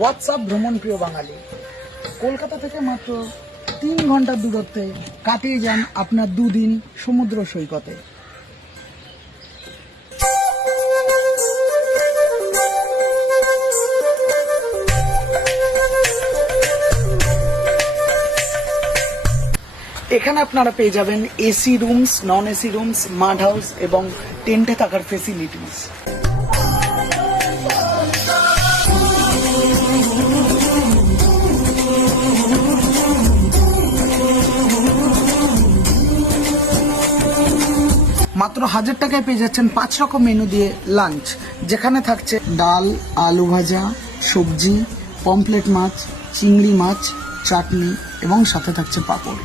WhatsApp ভ্রমণ প্রিয় বাঙালি, কলকাতা থেকে মাত্র 3 ঘন্টার দূরত্বে কাটিয়ে যান আপনার দুদিন সমুদ্র সৈকতে। এখানে আপনারা পেয়ে যাবেন AC rooms, non AC rooms, মাড house এবং টেন্টে থাকার ফেসিলিটিস। মাত্র 1000 টাকায় পেয়ে যাচ্ছেন 5 রকম মেনু দিয়ে লাঞ্চ, যেখানে থাকছে ডাল, আলু ভাজা, সবজি, পমফ্লেট মাছ, চিংড়ি মাছ, চাটনি এবং সাথে থাকছে পাঁপড়।